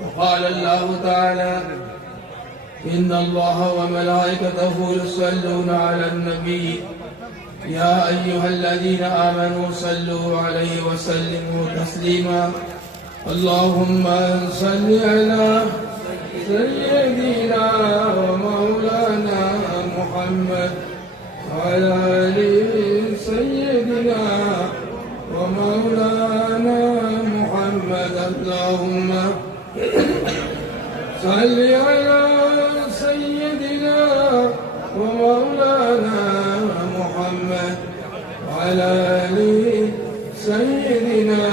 وقال الله تعالى إن الله وملائكته يصلون على النبي يا أيها الذين آمنوا صلوا عليه وسلموا تسليما اللهم صل على سيدنا ومولانا محمد وعلى آل سيدنا ومولانا محمد اللهم صل على سيدنا ومولانا محمد وعلى آل سيدنا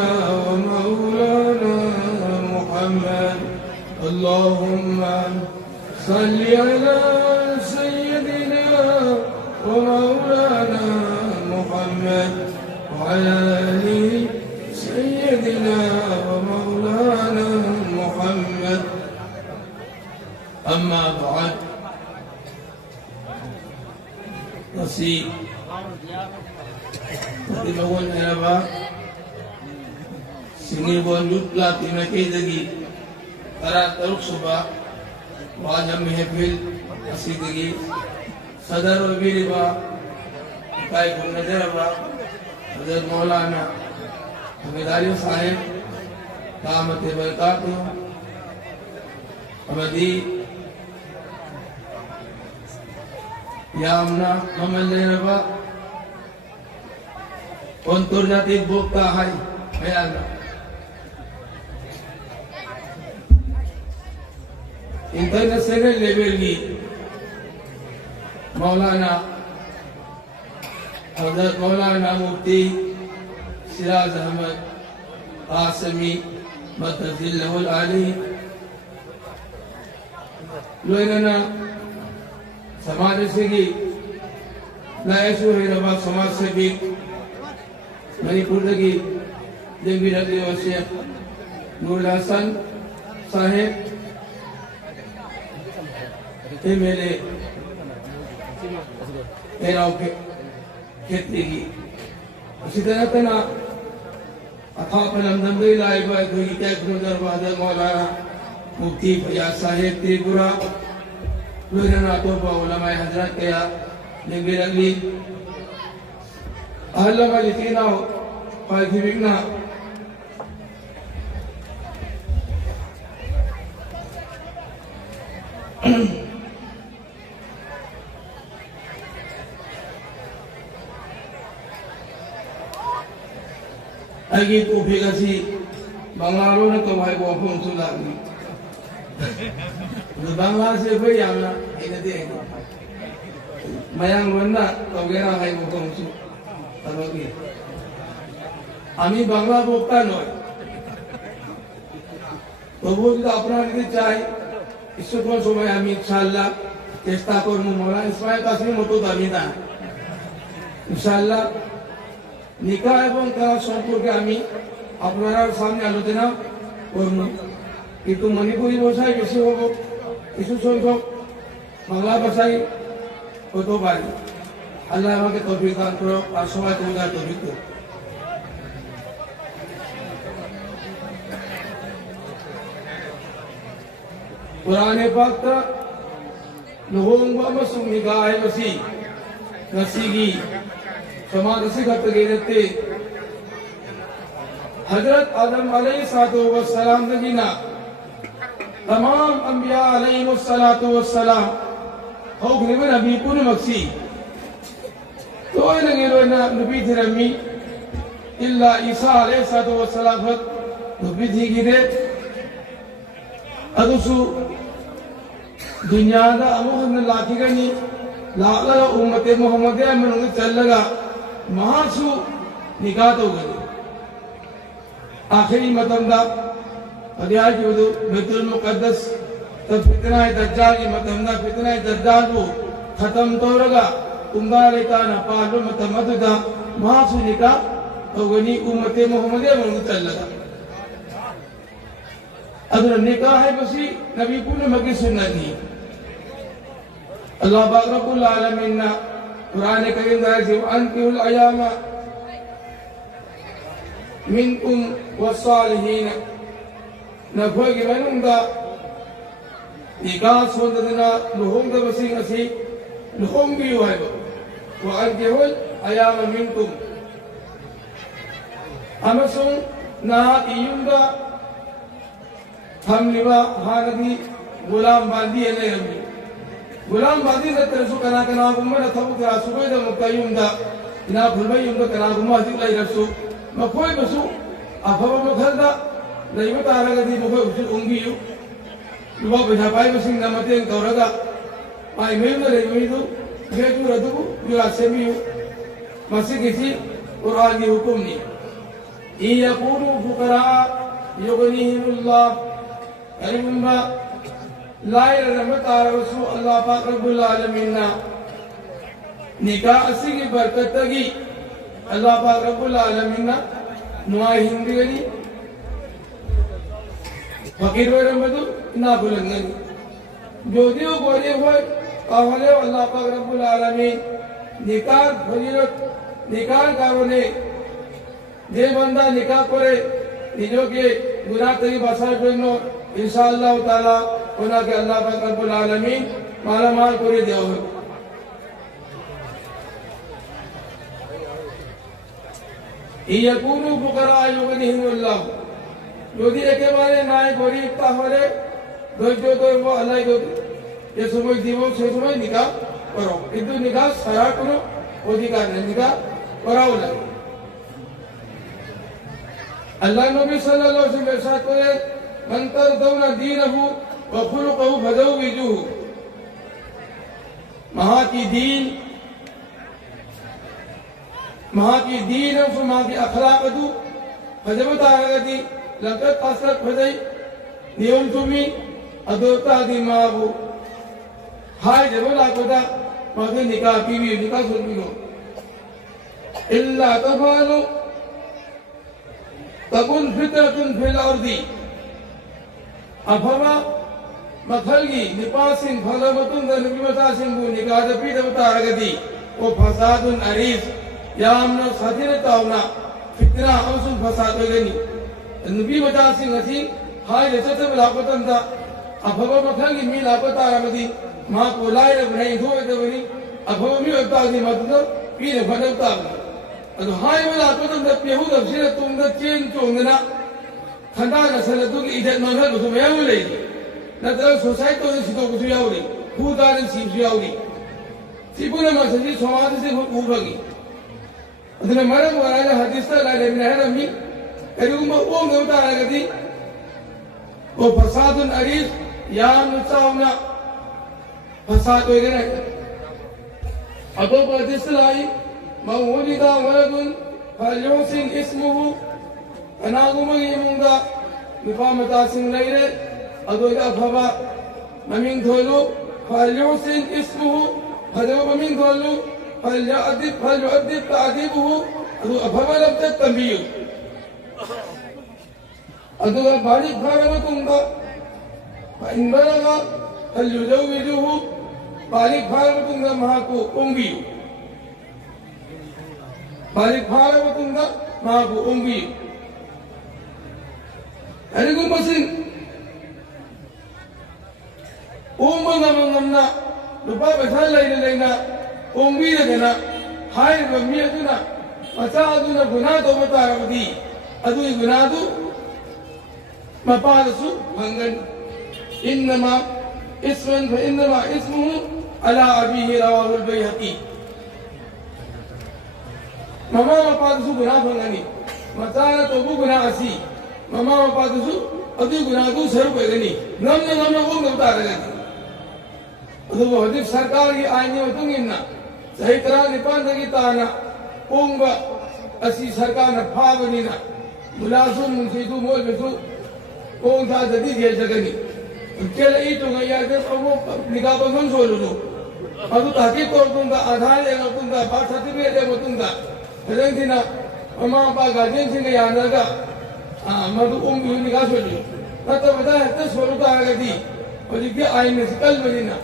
ومولانا محمد اللهم صل على سيدنا ومولانا محمد وعلى آل سيدنا ومولانا محمد أما بعد نصيب Tinuhon na ba? Sinibon yutla tinakidagi tara taruk suba wajah mehfil asidagi sadar wabiri ba kai kun nazar ba Hazrat Maulana Hamidari Sahib Damat Barakatuh Abadi Yamna Mamalena ba Konturnatif bukta hai ayan international level ni Maulana Hazrat Maulana Mufti Siraz Ahmad Qasimi Madhazillahul Ali Loinana Samaj Segi Laishu Hiraba Samaj Segi Manipur की जंगी नगरी नूर हसन साहेब मेरे खेती की उसी तरह तना अथा पलमदंदे लाए बाय कोई क्या गुरुदर वादर मौलाना मुफ्ती फयाज साहेब त्रिपुरा लोहना तो उलमाए हजरत किया जंगी नगरी Allah malitina pagibigna agi tu bigasi Bangladesh na kawai ko phone tu lagi Bangladesh se bhai amna ina de mayang wanna kawera hai ko phone tu আমি বাংলা বক্তা নয় তবুও যদি আপনারা যদি চাই কিছুক্ষণ সময় আমি ইনশাআল্লাহ চেষ্টা করব মৌলানা ইসমাইল কাসিমের মতো দামি না ইনশাআল্লাহ নিকাহ এবং তার সম্পর্কে আমি আপনার সামনে আলোচনা করব কিন্তু মণিপুরি ভাষায় বেশি হবো কিছু সংখ্যক বাংলা ভাষায় হতে পারে আল্লাহ আমাকে তৌফিক দান করো আর সবাই তোমাদের তৌফিক করো Quran Pak ta luhung ba masung nigaay masi nasigi samadasi khatagirete Hazrat Adam alayhi salatu wassalam dagina tamam anbiya alayhi salatu wassalam hog ne nabi pun maksi तो ये लगे रोना नबी थे रमी इल्ला ईसा अलैहिस्सलातु वस्सलाम नबी थी गिरे अदुसु दुनिया दा अमोहन लाठी गनी लाला उम्मते मोहम्मद में उन्हें चल लगा महासु निकात हो गए आखिरी मतम दा अध्याय की वजह बैतुल मुक़द्दस तब फितना है दज्जाल की मतम दा फितना है दज्जाल वो खत्म तो लगा उम्दालेका ना पालो मतमदुदा महासुनिका तो गनी उम्मते मोहम्मदे में चल लगा अगर निकाह है बसी नबी पुणे मगी सुन्नत ही अल्लाह पाक रब्बुल आलमीन ना कुरान करीम दार से अनकिहुल अयामा मिनकुम वस्सालिहीन नखोई की मनुंगा निकाह सोंदना लुहोंगदबसिंग असि लुहोंबियु हाइबा व अंकिहुल अयाम मिनकुम अमसुंग ना इयुंगा थमलिबा हानदी गुलाम बांदी एलेरमी गुलाम बांदी नत्रसु कना कना गुम्मा थबुका सुबैदा मुकायुंदा इना फुलबयुंदा कना गुम्मा हजिक लाइरसु मखोई बसु अफबा मखलदा लैबा तारगदी मखोई उजु उंगियु लुबा पैसा पाइबसिंग नमतें तौरगा पाइ मेयुदा लेबिदु गेतु रदुबु युआ सेमियु मसिकिसी कुरान की हुकुमनी इयकुनु फुकरा युगनिहिमुल्लाह अरिमुंबा लाइर रमतारसु अल्लाह पाक रब्बुल आलमीन ना निकाह असी की बरकत की अल्लाह पाक रब्बुल आलमीन ना नुआ हिंदगनी फकीर वे रमदु ना बुलंगनी जोदियो गोरे होय कावले अल्लाह पाक रब्बुल आलमीन निकाह फजीलत निकाह कारोने जे बंदा निकाह करे निजो के गुनाह तरी बसा करनो इंशाअल्लाह ताला उना के अल्लाह पाक रब्बुल आलमीन माला माल करे दिया हो यकुनु फुकरा युगनिहिमुल्लाह यदि एके बारे नाय गरीब ताहले धैर्य तो वो अल्लाह को ये समय जीवो से समय निकाह करो इदु निकाह सरा करो अधिकार निकाह कराओ लगे अल्लाह नबी सल्लल्लाहु अलैहि वसल्लम इरशाद करे मन तरदौना दीनहु व खुलुकहु फज़ौविजुहु महा की दीन महा की अखलाक दु फजबता आगदी लकत असलत फजई नियम तुमी अदोता दी माबू हाय जबला कोदा मगे निकाह पीवी निकाह सुनियो इल्ला तफालु तकुन फितरतुन फिल अर्दी अफवा मखलगी निपासिन फलबतुन नबी बतासिन बु निकाह पी दबता आगदी ओ फसादुन अरीज यामनो साथिर तावना फितना अवसुन फसाद होगनी नबी बतासिन असी हाय जसत लापतन दा अफवा मखलगी मी लापता आगदी मा को लाइर नहीं धोए दबनी अफवा मी वक्ता दी मदद पी ने फलबता अदो हाय वाला पतन द पेहु द सिर तुम द चेन चोंगना खंडा न सल तु की इज्जत मंगल बसु मयाव ले नतर सोसाइटी तो सितो बसु यावरी खुदा ने सिसु यावरी सिपुन म सजी समाज से उबगी अदने मरम वराजा हदीस ता लाले मिन हरमी करुम ओ नवता आगदी ओ फसादुन अरीज या नुचावना फसाद वगैरह अदो हदीस लाई मौलिदा वलदुन फल्युसिन इस्मुहु अनागुमगी मुंगा निफामता सिंह लैरे अदोगा फबा ममिंग धोलु फल्युसिन इस्मुहु फदो ममिंग धोलु फल्युअदिब तादिबुहु अदो अफबा लब्त तंबियु अदोगा बारी फारमतुंगा इंबरगा फल्युजविजुहु बारी फारमतुंगा महाकु उंगियु बालिक फारमतुंगा माबु उंगी अरिगुम बसिन उमंगमंगमना लुपा पैसा लेना उंगी देना हाय रमी अदुना मचा अदुना गुनाह तो बतारबदी अदु गुनाह दु मपादसु भंगन इन्नमा इस्मुहु अला अबीहि रवाहुल बैहक़ी ममा मपादसु गुनाह भंगनी मचाना तो बु गुनाह असी ममा मपादसु अदु गुनाह दु सर पेगनी नमने वो नबता रगनी अदु हदीस सरकार की आईने मतुंग इन्ना सही तरह निपान की ताना ओंगा असी सरकार न फाबनी ना मुलाजुम मुंशीदु मोल बेसु ओंग था जदी दिए जगनी केले ई तो गया दे वो निकाह बंधन सोलु अदु ताकि तो तुंगा आधार ले तुंगा बात सर्टिफिकेट ले तुंगा रंगदिना ममा पापा गार्जियन सिंह यानगा मधु उंग निकाह सोलु तब बता है सोलु का आगदी और ये आईन में कल महीना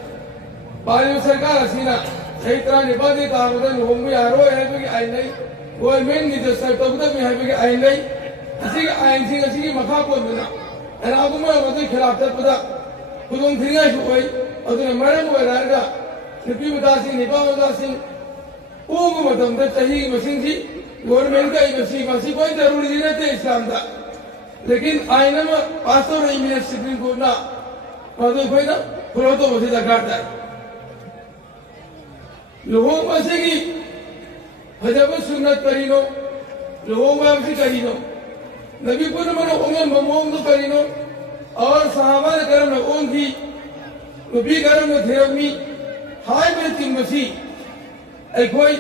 पारियो सरकार असीना सही तरह निभाते तामदन होंगे यारो है कि आईन नहीं गवर्नमेंट नि जो सर तब तक है कि आईन नहीं असी आईन सिंह असी की मखा को बिना अनागुमा मधु खिलाफ चलपदा खुदों थिंगा शुकोई अदुना मरम वरागा निपी मदासी निपा मदासी ओगु मतम द चाहिए मशीन थी गवर्नमेंट का मसी कोई जरूरी नहीं रहते इस्लाम का लेकिन आईना में पासो रही मिनट सुप्रीम कोर्ट ना मधु कोई ना खुलो तो मुझे दरकार है लोगों में से की हजब सुन्नत करीनो लोगों में से करीनो नबी पुर मनो उन्हें ममों तो करीनो और सहाबा ने करम में ओन थी नबी करम में थे अपनी हाय में तीन मसी एक कोई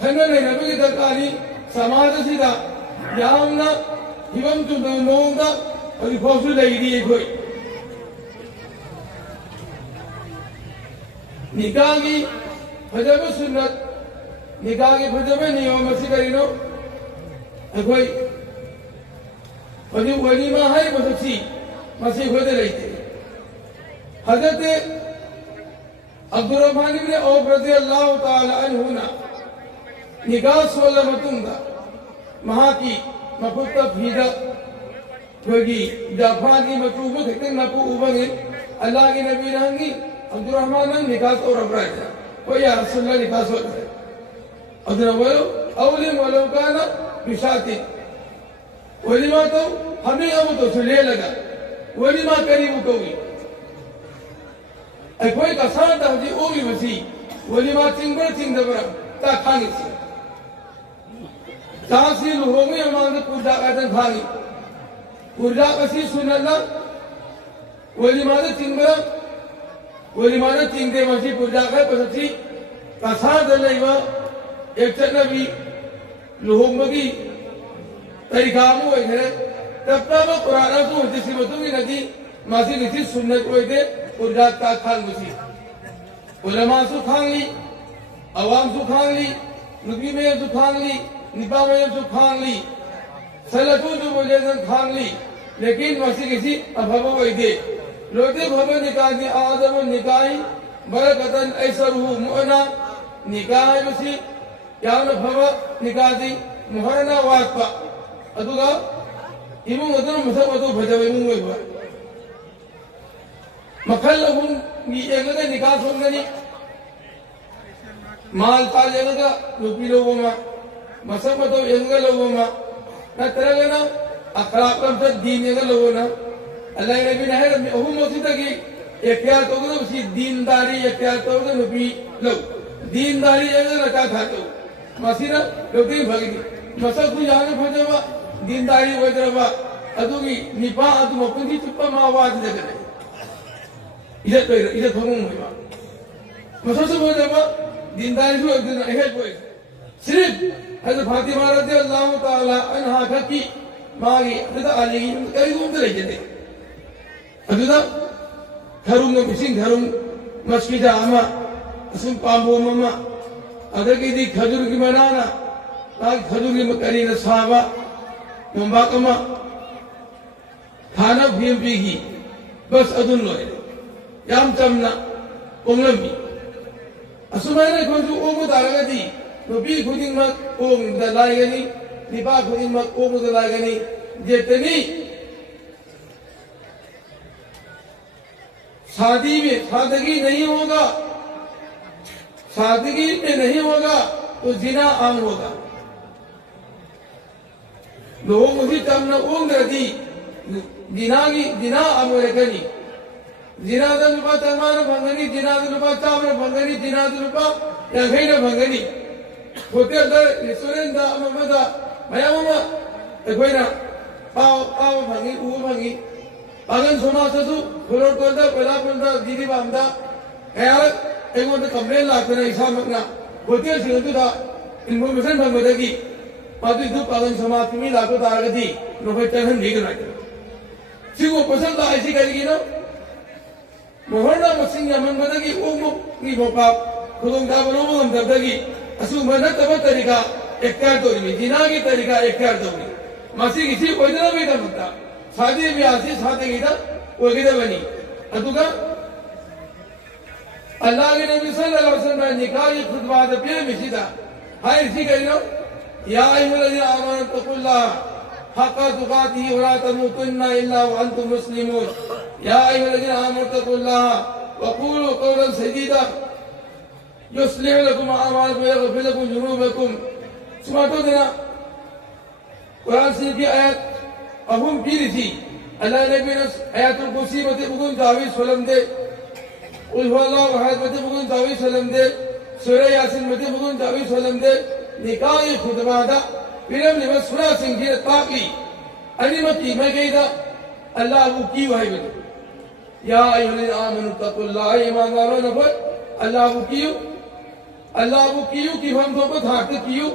खन्ना नहीं नबी की दरकारी समाज सीधा यहाँ ना हिवम तो नमों का और इफोसु लगी थी एक कोई निकाह की हजब सुन्नत निकाह की हजब नियम मसी करीनो कोई वही वलीमा है मसी मसी खुद रहते हजरत अब्दुर्रहमान इब्न औफ रज़ियल्लाहु ताला अन्हु ना निकाह सोला मतुंगा महा की मपुत्ता फीदा वही जाफा की मतुबु थे नपु उबंगे अल्लाह की नबी रहंगी अब्दुर्रहमान ने निकाह तो रबरा है वो या रसूलुल्लाह निकाह सो है अदना वो अवली मौलुकाना विशाती वलीमा तो हमें अब तो सुले लगा वलीमा करीब कोई कोई कसान था जी ओगी मसी वलीमा चिंबर चिंदबरा ता खानी सी तासी लोगों हमारे पूजा करते खानी पूजा कसी सुनना वलीमा तो चिंबरा वलीमा तो चिंदे मसी पूजा कर पसची कसान दलेवा एक चन्नबी लोगों की तरीका मुझे है तब तब कुरान तो जिसकी बतूंगी नदी मासी किसी सुन्नत को इधे पूजा का खान मुसी उलमा सुखांगी अवाम सुखांगी नबी में सुखांगी निपा में सुखांगी सलतु जो बोले जन खांगी लेकिन मासी किसी अभाव को इधे लोटे भवन निकाह की आदम निकाही बरकतन ऐसा रूह मुअना निकाह मुसी क्या न भव निकाह दी मुहरना वाक़ा अदुगा इमुं अदुन मुसब अदु भजव इमुं वेबा मखल लहुम ये निकाह सुनगनी माल पाल येगा रुपी लोगों में मसब तो येगा लोगों में ना तरह ना अखलाक से दीन येगा लोगों ना अल्लाह ने भी नहीं रहा हूँ मोती तक इख्तियार तो तो उसी दीनदारी इख्तियार तो तो रुपी लोग दीनदारी येगा ना क्या खाते हो मसीना लोग ही भगनी मसब तू जाने भजवा दीनदारी वजरवा अदुगी निपा अदु मपुंजी चुप्पा मावाद जगने इधर थोंगों में बा मसब से वजरवा दीनदारी जो अदु ना है कोई सिर्फ हज़रत फातिमा रज़ियल्लाहु ताला अन्हा की मागी अदु आली की कई घूमते रह जाते अदु ना घरों में बिसिंग घरों मस्जिद आमा असुम पांबो मम्मा अदर की दी खजूर की बनाना ताकि खजूर की मकरी न सावा मुंबाकमा खाना भीमपी की बस अदुन लोए याम चमना उंगलमी असुमाने कोई ओम दारगती तो भी खुदिंग मत ओम दलायगनी निपा खुदिंग मत ओम दलायगनी जेतनी शादी में सादगी नहीं होगा सादगी में नहीं होगा तो जिना आम होगा लोगों मुझे तमना ओम रदी जिना अमेरिकनी जिना दलुपा तमान भंगनी जिना दलुपा चावल भंगनी जिना दलुपा यंगई न भंगनी होते अंदर रेस्टोरेंट दा अमदा मयामा कोई ना पाव पाव भंगी ऊ भंगी अगन सोना ससु फ्लोर करदा पहला पलदा दीदी बामदा यार एक वो कंप्लेन लाते ना ऐसा मगना होते सिंधु दा इन्फॉर्मेशन भंगदगी पादी दु पागन समाज में लागू दारगदी नोहे चलन नीग ना सिगो पसंद ऐसी करेगी ना मोहना मसिंग या मनबदगी ओमो की भोपा खुदों का बनो हम दबदगी असु मन तब तरीका इख्तियार तो नहीं जिना की तरीका इख्तियार तो नहीं मसी किसी कोई ना भी कर सकता शादी भी आसी शादी की था वो किधर बनी अतुका अल्लाह के नबी सल्लल्लाहु अलैहि वसल्लम निकाह की खुतबा दे मिसी था हाय इसी करियो या अय्युहल्लज़ीना आमनु तक़ुल्लाह हक़ तुक़ातिही वला तमूतुन्ना इल्ला व अंतुम मुस्लिमून या अय्युहल्लज़ीना आमनू तक़ुल्लाह वक़ूलू क़ौलन सदीदा युस्लिह लकुम अअमालकुम व यग़फिर लकुम ज़ुनूबकुम। Suatu dina Quran Sharif की आयत अहम पीरी थी अल्लाह ने भी आयतुल कुर्सी मते बुगुन तावीज़ फलम दे उल हुवल्लाहु अहद मते बुगुन तावीज़ फलम दे सूरह यासीन मते बुगुन तावीज़ फलम दे निकाह खुतबा दा फिल्म ने सूरह सिंह ताकी अली मक्की में गईदा अल्लाह वो की वही बने या अय्युहल्लज़ीना आमनू तक़ुल्लाह ईमान वालों ने बोल अल्लाह वो कियो कि हम तो को था कियो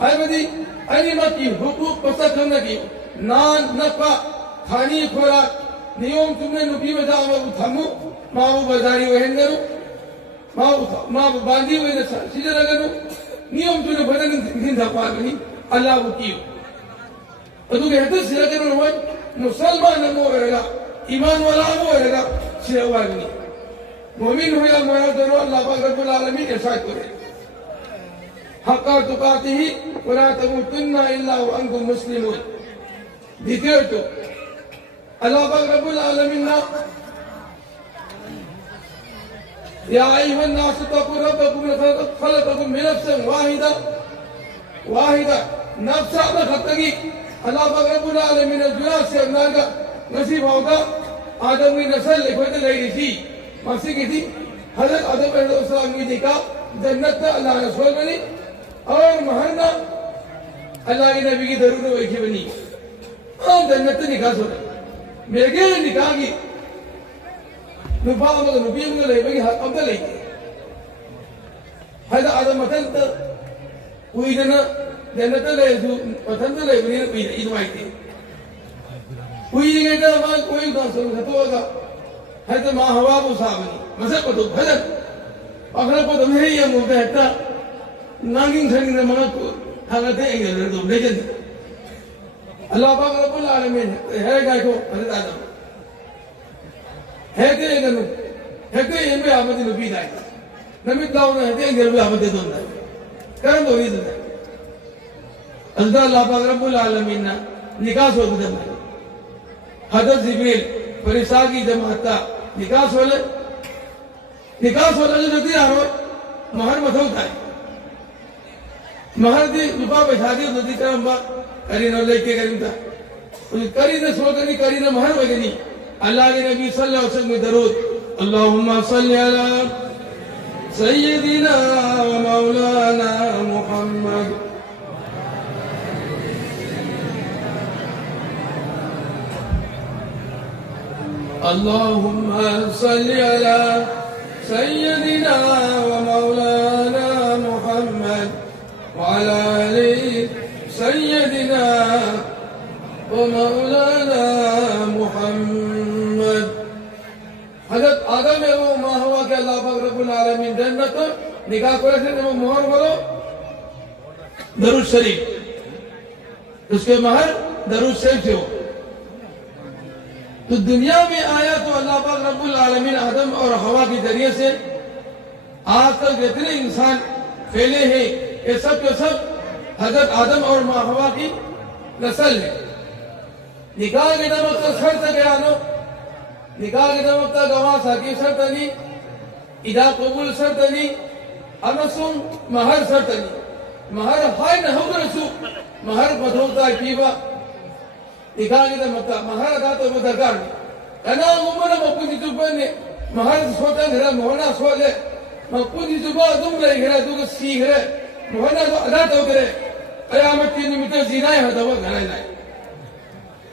है बदी अली मक्की हुकूक पसंद न कियो नान नफा खानी खोरा नियम तुमने नुबी बजा वो थमु माऊ बाजारी वहेंगरु माऊ बांधी हुए सीधे लगनु नियम तुमने बदन दिन धपा बनी अल्लाह वो कियो तो तू कहते सिरा के नो मुसलमान न होएगा ईमान वाला न होएगा सिरा वाली मोमिन होया मोया दोनों अल्लाह पाक रब्बुल आलमीन इरशाद करे हक़ तुक़ातिही वला तमूतुन्ना इल्ला व अंतुम मुस्लिमून। द्वितीय तो अल्लाह पाक रब्बुल आलमीन ना या अय्युहन नास तक़ू रब्बकुम खलक़कुम मिन नफ्सिन वाहिदा नफ्स खतगी अल्लाह पाक रब्बुल आलमीन ने जुना से अंदर का नसीब होगा आदम की नस्ल लिखो तो लगी थी मासी की थी हज़रत आदम अलैहिस्सलाम की निकाह जन्नत में अल्लाह रसूल बनी और महरना अल्लाह के नबी की दरूद वही बनी और जन्नत में निकाह हो मेरे निकाह की नुबा मगर नुबी मगर ले बगी अब तो ले हज़रत आदम मतन तो कोई जना जन्नत ले जो मतन तो ले बनी कोई इधवाई थी कोई जगह का हमारे कोई उदास तो होगा है तो माँ हवा वो साबनी मज़े को तो भजन अगर को तो मेरी ये मुद्दे है ता नागिन खरीद ने मना को हालते हैं ये तो लेकिन अल्लाह पाक रब्बुल आलमीन है क्या को हज़रत आदम है के ये में आमद नबी दाई नबी दाऊ ने है के में आमद दो ना करन दो ही दो अल्लाह पाक रब्बुल आलमीन ना निकाह हो दो ना हज़रत जिब्रील फरिश्ता की जमाता निकाह सोले जो नदी आरो महर मथौता है महर दी रुपा बैठा दी नदी का अम्बा करी न लेके करी था करी न सो करी न महर वगनी अल्लाह के नबी सल्लल्लाहु अलैहि वसल्लम में दरूद अल्लाहुम्मा सल्ली अला सय्यिदिना व मौलाना मुहम्मद अल्लाहुम्मा सल्ली अला सय्यिदिना व मौलाना मुहम्मद व अला आलि सय्यिदिना व मौलाना मुहम्मद। हज़रत आदम है वो माँ हवा के अल्लाह पाक रब्बुल आलमीन जन्नत निकाह करे थे वो मोहर बोलो दरूद शरीफ उसके महर दरूद शरीफ थे वो तो दुनिया में आया तो अल्लाह पाक रब्बुल आलमीन आदम और हवा के जरिए से आज तक जितने इंसान फैले हैं ये सब के सब हजरत आदम और माँ हवा की नस्ल है। निकाह के नमक का शर्त गया नो निकाह के नमक का गवाह साकी शर्त नहीं इदा कबूल शर्त नहीं अनसुम महर शर्त नहीं महर हाय न हो रसू महर बधौता पीवा निकाह के नमक का महर अदा तो बदकार नहीं अना उम्र मकुनी जुबाने महर सोता घरा मोहना सोले मकुनी जुबा तुम ले घरा तू को सीख रे मोहना तो अदा तो करे कयामत के निमित्त जीना है दवा घरा नहीं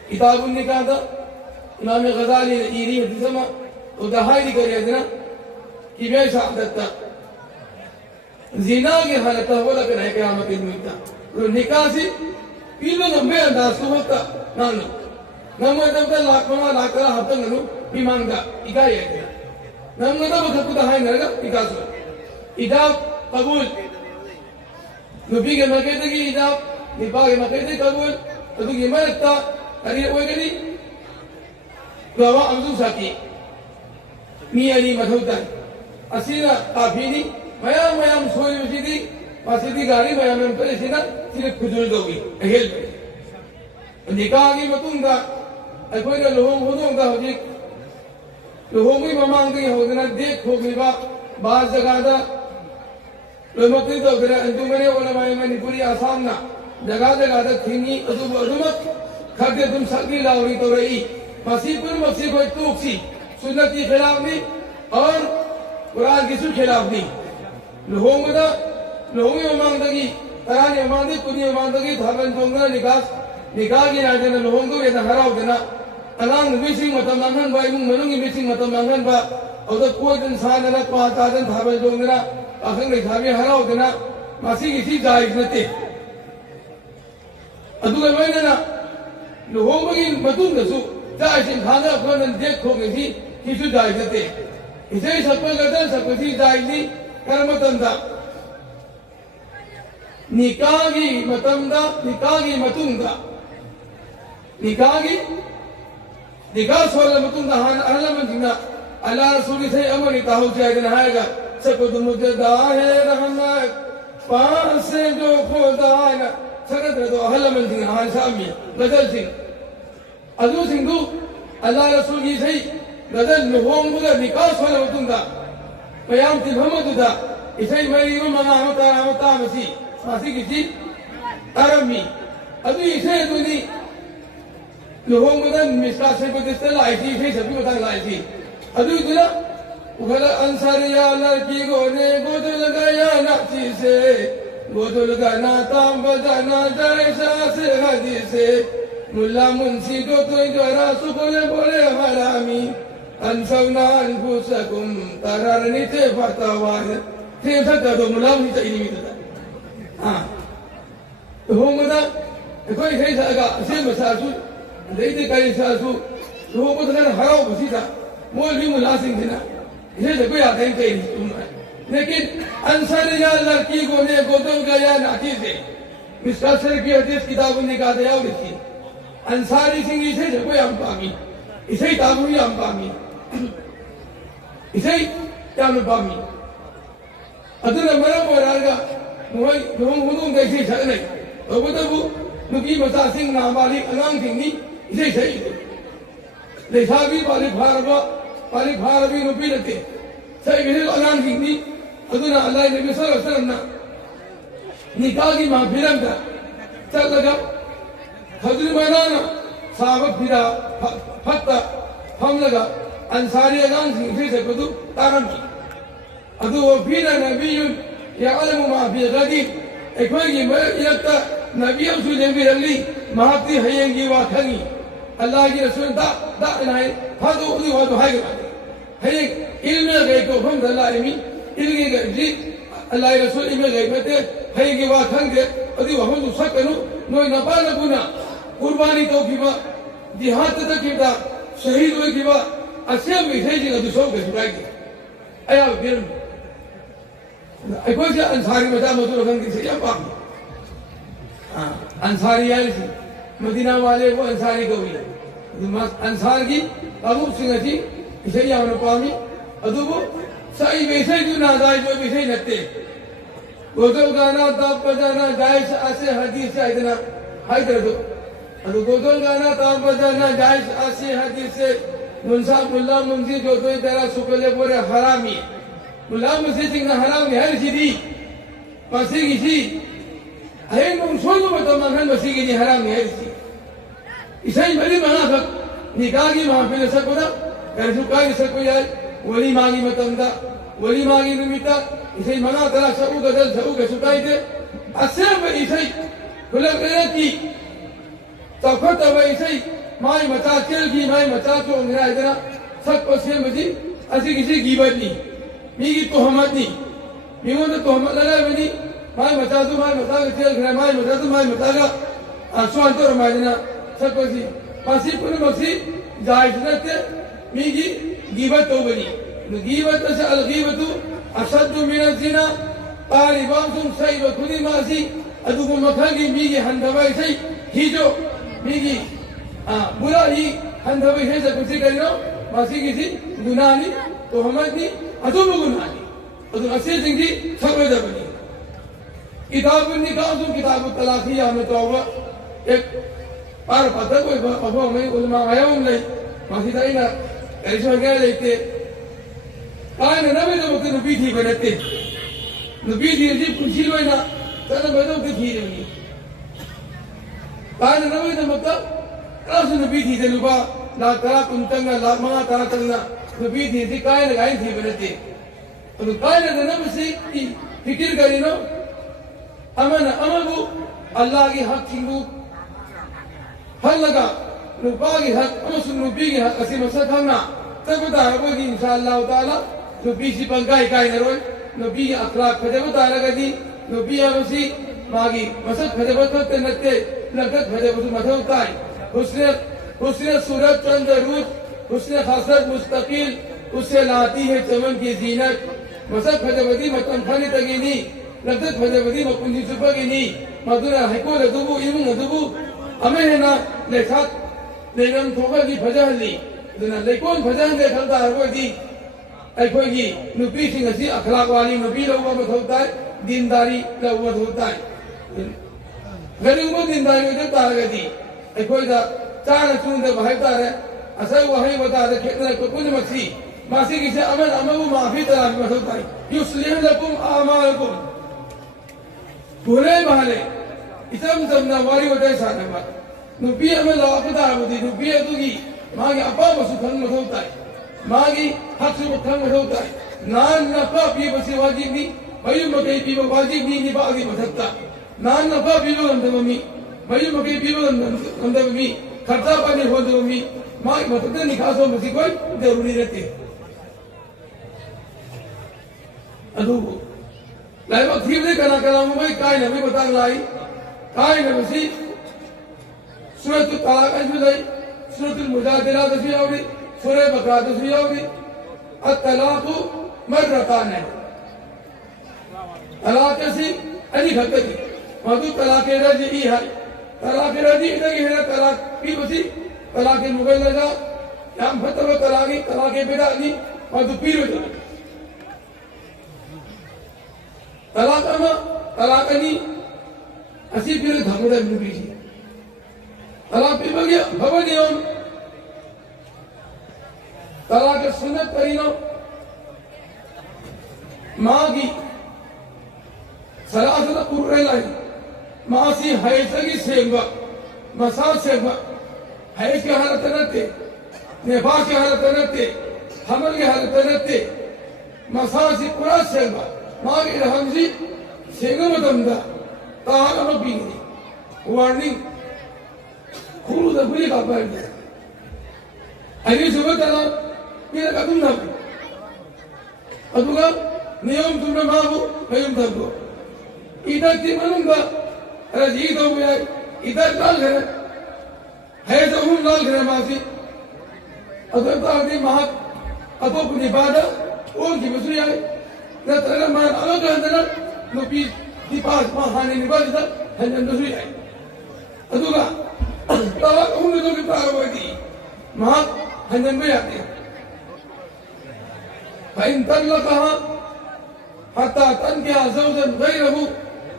किताब निकाह था इमाम गजाली ने इरी हदीस में उदाहरण करिए ना कि वे शहादत जीना की हालत हो लगे रहे कयामत के निमित्त तो निकाह से पीलो नंबे अंदाज तो होता ना नो नमो तब लाख करा हफ्ता ननु ईमान का इका ये नमो तब खतु ता है नरगा इका सो इजाब कबूल नबी के मके की इजाब निपा के मके कबूल तो तू ईमान रखता अरे वो करी तो अब अमजू साकी मी अली मधुता असीना काफीनी मयाम सोई मसीदी मसीदी गाड़ी मयाम पे सीना सिर्फ खुजूल दोगी हेल निकागी मतुंगा अखोइना लुहोंग होदोंगा होजिक लुहोंगी ममांगी होदना देख होगिबा बाज जगहदा लोमक्ति तो फिर अंजुमने ओलमाई मणिपुरी आसाम ना जगह जगह थिंगी अदुमत खाद्य तुम सगी लाउरी तो रही मसीपुर मसी कोई तूक्सी सुन्नत के खिलाफ नहीं और कुरान की खिलाफ नहीं लुहोंगदा लुहोंगी ममांगी तरानी ममांगी कुनी ममांगी धावन जोंगना निकाह की नाजन लुहोंगो ये हराव देना अलांग मिसिंग मतम मंगन बा इमुंग मनुंगी मिसिंग मतम मंगन बा और तो कोई इंसान ना पातादन धावन जोंगना अखंग लेखावी हराव देना मासी किसी जायज नते अदुगा मैंने लुहोंगी मतुंगसु जायसिंग खाना अपन देखोगे किसी जायज नते इसे सबको गदन सबको जायज नहीं कर्म तंदा निकागी मतंदा निकागी मतुंगा निकाह सोल मतुंगा हान अल्लाह मंजिना अल्लाह रसूल से अमर ताहु जायज नहाएगा सबको मुझे दाहे रहमत पास से जो खुदा न सरद तो अल्लाह मंजिना हान सामी गदल सिंह अदु सिंधु अल्लाह रसूल की सही गदल लुहोंगा निकाह सोल मतुंगा पयाम तिभमदुदा इसे मेरी मना होता मसी मासी किसी अरमी अभी इसे दुनी लुहोंगा मिस्का से को दिसते लाई थी इसे सभी बता लाई थी अभी दुना उखला अंसारिया लड़की गोने गोदो लगाया नाची से गोदो लगाना ताम बजाना जैसा से हदीस से मुल्ला मुंशी को तो जरा सुकोले बोले हरामी अंसवना अनफुसकुम तररनी ते फतवान थे सकता तो मुल्ला मुंशी चाहिए नहीं था हाँ लुहोंगा कोई सही सगा से मसासु देते कई सासु लुहोंगा तो ना हराव बसी था मोल भी मुल्ला सिंह थे ना इसे तो कोई आते ही कहीं लेकिन अंसार या लड़की को ने गोदम गया नाची से मिस्टर की हदीस किताबों ने कहा दिया उसकी अंसारी सिंह इसे तो कोई हम पामी इसे ही ताबू ही हम पामी इसे ही क्या हम पामी अदुना मरा मोरागा मुझे लुहोंग कैसे चलने तो वो नुकी मसा सिंह नामाली अनांग सिंह नी इसे सही लेसाबी पाली भारबी नुपी लेते सही विहिल अनांग सिंह नी अदुना अल्लाह नबी सल्लल्लाहु अलैहि वसल्लम ना निकाह की महफिल में चल लगा हजर मैदान साहब फिरा फत्ता हम लगा अंसारी अनांग सिंह से कुदु तारम की अदु वो फिरा नबी يعلم ما في غد اكوي ما يتا نبي رسول جنبي رلي ما تي هينجي واخني الله کی رسول دا نای هادو ودي هادو هاي هي علم غيب کو هم دلائمي علم غيب الله رسول علم غيب ته هينجي واخنगे ودي وهم سكنو نو نبال गुना कुर्बानी तो किबा जिहाद तक किबा शहीद हुए किबा असे विषय जी दुसो के सुरागी आया फिर अकोई से अंसारी मजा मजूर रखन की से पाप अंसारी आए थे मदीना वाले वो अंसारी को भी अंसार की अबू सिंह जी इसे ही हमने पामी अदु वो सही वैसे जो नादाई जो वैसे लगते गोदो गाना ताप बजाना जायज आसे हदीस से इतना हाई कर दो अदु गोदो गाना ताप बजाना जायज आसे हदीस से मुंसा मुल्ला मुंशी जो तो तेरा सुकले बोले हरामी मुल्ला मुंशी सिंह हराम है सीधी मसी किसी है मुंशों में तो महन मसी की हराम है सी इसे बड़ी मना तक निकाह की महफिल से कोना कर चुका इसे कोई है वली मांगी मतंदा वली मांगी निमित्ता इसे मना तेरा सब गदल सब के सुताई दे असल में इसे खुला करे की तखत अब इसे माई मचा चल की माई मचा तो मेरा इतना सब पसे मजी ऐसी किसी गिबत नहीं मीगी तोहमत नहीं मीगो तो तोहमत लगा बनी माई मचा तो माई मचा के चल करे माई मचा तो माई मचा का स्वान तो माई ना सब पसी पसी पुन मसी जायज नते मीगी गिबत तो बनी गिबत से अल गिबतु अशद मिन जिना तारिबाम तुम सही व खुदी मासी अदु को मखंगी मीगी हंदवाई सही हिजो मीगी बुरा ही हंदवाई है सब कुछ करियो मासी किसी गुनाह नहीं तो हमारी अदु गुनाह नहीं अदु असे जिंदगी सब किताब निकाह तुम किताब तलाखी हमें तो एक para patah kau apa orang ulama ayam lagi masih tak ingat dari sebagai lagi kan nabi tu bukan nabi di berarti nabi di je kunci loh na karena betul tu kiri ni kan nabi tu bukan kalau nabi di je lupa la tara kuntanga la mana tara tanga nabi di je kan lain di berarti तो कायन नबी से फिक्र करी no अमगु अल्लाह की हक चिंगु हल लगा नुबा की हक अमसु नुबी की हक असी मसा खाना तब बता रहा कि इंशाअल्लाह ताला नुबी सी पंगाई काई नरोय नुबी की अखलाक फजे बता रहा कि नुबी अमसी मागी मसा फजे बता नते लगत फजे बता मसा उताई उसने सूरज चंद रूप उसने खासत मुस्तकिल उससे लाती है चमन की जीनत मसक फजबदी मतम फनी तगिनी लगत फजबदी मकुंजी सुपगिनी मधुरा हैको लदुबु इमु लदुबु अमे ना लेखा लेनम थोगा की फजहली दुना लेकोन फजहन दे खलता हरवदी अखोगी नुपी सिंह असी अखलाक वाली नबी लोगों में होता है दीनदारी लोगों में होता है गरीबों दीनदारी में देता है गदी अखोई दा चार चुन दे भाईता है असर वही बता दे खेतने को कुछ मक्सी मासी किसे अमल अमल माफी तलाश में होता है युस्लिह लकुम आमालकुम बुरे भाले इसम समना वारी होता है साथ में नुबी अमल लापता होती नुबी अतुगी मागी अपा बसुखन में होता है मागी हक से मुखन में होता है नान नफा पी बसे वाजिब नहीं मयू मकई पी वाजिब नहीं निभागी बसकता नान नफा पी लो अंदर मम्मी मयू मकई पी लो अंदर मम्मी खर्चा पानी हो दो मम्मी मागी मतलब निकासों में कोई जरूरी रहती है अदुबो लाइव अखीर ने कना कलामों में काय नबी बतांग लाई काय नबी सूरत तलाक अजलाई सूरत मुजादिला तस्वीर आवरी सूरह बकरा तस्वीर आवरी अतलाकु मर्रतान है तलाक ऐसी अली खतरी मधु तलाक रजी ई है तलाक रजी इधर की है तलाक की बसी तलाक मुगल लगा याम फतवा तलाक बिदानी मधु पीर हो तलाकनी असी फिर धमदा बिबीजी तलाक पे बगे भवनियो तलाक सुन्नत करीनो मागी सलासत कुर्रेलाई मासी हैसगी सेवा मसा सेवा हैस की हालत नते नेफास की हालत नते हमल की हालत नते मसासी पूरा सेवा मागी रहमजी सेगा मतमदा ताहा न पीनी वार्निंग खुलू द बुरी का पर अरे सुबह तला ये कदम ना अदुगा नियम तुमने माबू नियम तबो इधर की मनुंगा अरे जी तो गया इधर लाल है तो हम लाल है मासी अदर तादी महा अतो पुनी बादा ओ की बसुई है न तरह मान अलग अंदर नो पी दीपास महाने निबादा हंजन बसुई है अदुगा तला हम लोग की पावती महा हंजन में आते हैं फाइन तल्ला कहा हत्ता तन के आज़ौजन गैरहु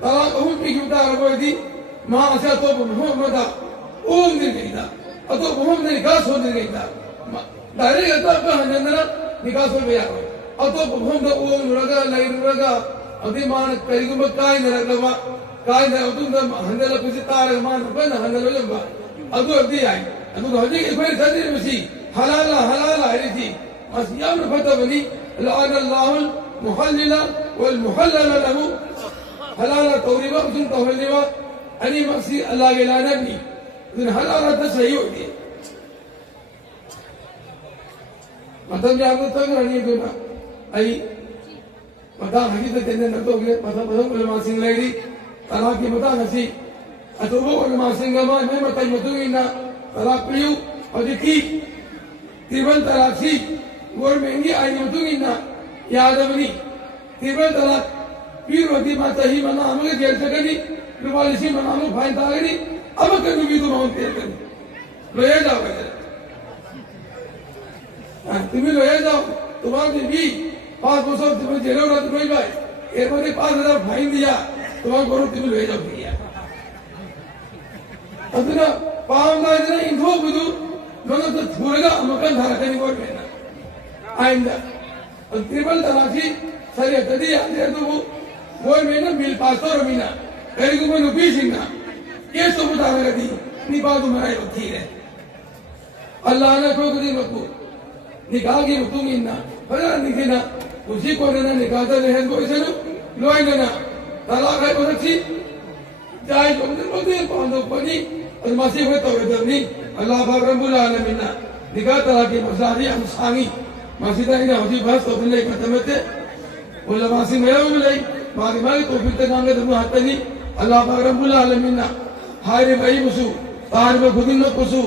तलाक हम की क्यों पावती महा ऐसा तो मोहम्मद ओम दिन गईदा अतो मोहम्मद निकास हो दिन गईदा डायरेक्ट अतो का हंजन ना निकास हो गया अतो मोहम्मद ओम रगा लाइन रगा अतिमान करीगुम काय नरगवा काय न अतुंद हंदला कुछ तार मान बन हंदला जंबा अतो अभी आई अतो हजी के फिर सदी मसी हलाला हलाला है थी मसियाम फता बनी लान अल्लाहुल मुहल्लिला वल मुहल्लल लहु हलाला तौरीबा सुन तौरीबा अनि मसी अल्लाह के लाना भी दिन हलाला तो सही होती है मतलब जब तक रहनी तो ना आई पता हकी तो तेरे न तो गए पता पता उलमा सिंह लेडी तलाक की पता हसी अतोबो उलमा सिंह मा मैं मत मतुई ना तलाक पियो और की तिरबल तलाक सी गोर महंगी आई मतुई ना याद बनी तिरबल तलाक पीर होती मा सही मना हमके जेल से गनी रुवाली सी मना हम फाइन तागनी अब कनु भी तो माउंट तेल कनी ले जाओ तुम ले जाओ तुम्हारे भी 5 बरस तुम्हें जेलों रात कोई भाई एक बार 5,000 फाइन दिया तुम्हारे करो तुम ले जाओ भैया अतना पाम ना इंथो बुदु दोनों तो थोड़ेगा अमकन धारा कहीं कोई नहीं आइंदा ट्रिपल तलाशी सर तदी आते तो वो में ना मिल पास तो रमीना कहीं को मैं नुपी सिंगा ये सब उतार करती निकाल तुम्हारा होती है अल्लाह ने को कभी मत निकाल की तुम इन्ना पता नहीं ना उसी को ना निकालता रहन को इसे लो आई ना तलाक है बहुत अच्छी जाए तो मुझे बोलते हैं पांच दो पनी और मासी हुए तो इधर नहीं अल्लाह पाक रब्बुल आलमीन ना निकाल तलाक की मसाजी हम सांगी मासी ता इन्हें होती बस तो तुमने खत्म होते बोला मासी मेरा भी मिलाई मारी मारी तो फिर तक आगे तुम हाथ नहीं अल्लाह पाक रब्बुल आलमीन ना हारे भाई बुसु तार में खुद न कुसु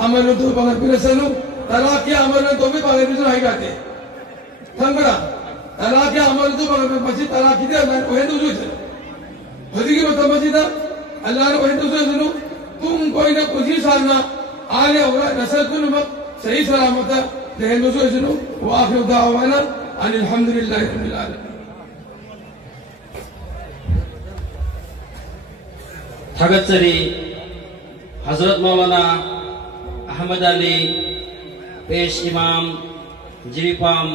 अमल तो पागल पिने सनु तलाक के अमल तो भी पागल पिने आई जाते थंगड़ा तलाक के अमल तो पागल पिने मसी तलाक किधर अल्लाह ने वही दूसरे से होती की मतलब मसी था अल्लाह ने वही दूसरे सुनो तुम कोई ना कुछ ही सालना आले होगा नस्ल कुल मत सही सलामत है लेकिन दूसरे सुनो वो आखिर दावाना अल्हम्दुलिल्लाह रब्बिल आलमीन थागतसरी हजरत मौलाना अहमद अली पेश इमाम जिरिपाम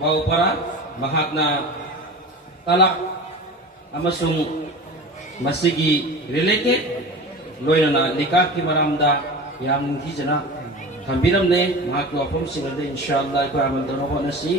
बाउपरा महात्मा तलाक अमसुंग मसीगी रिलेटेड लोयना निकाह की मरामदा याम निजना थंबिरम ने महात्मा फम सिंगदे इंशाअल्लाह को अमल दनो नसी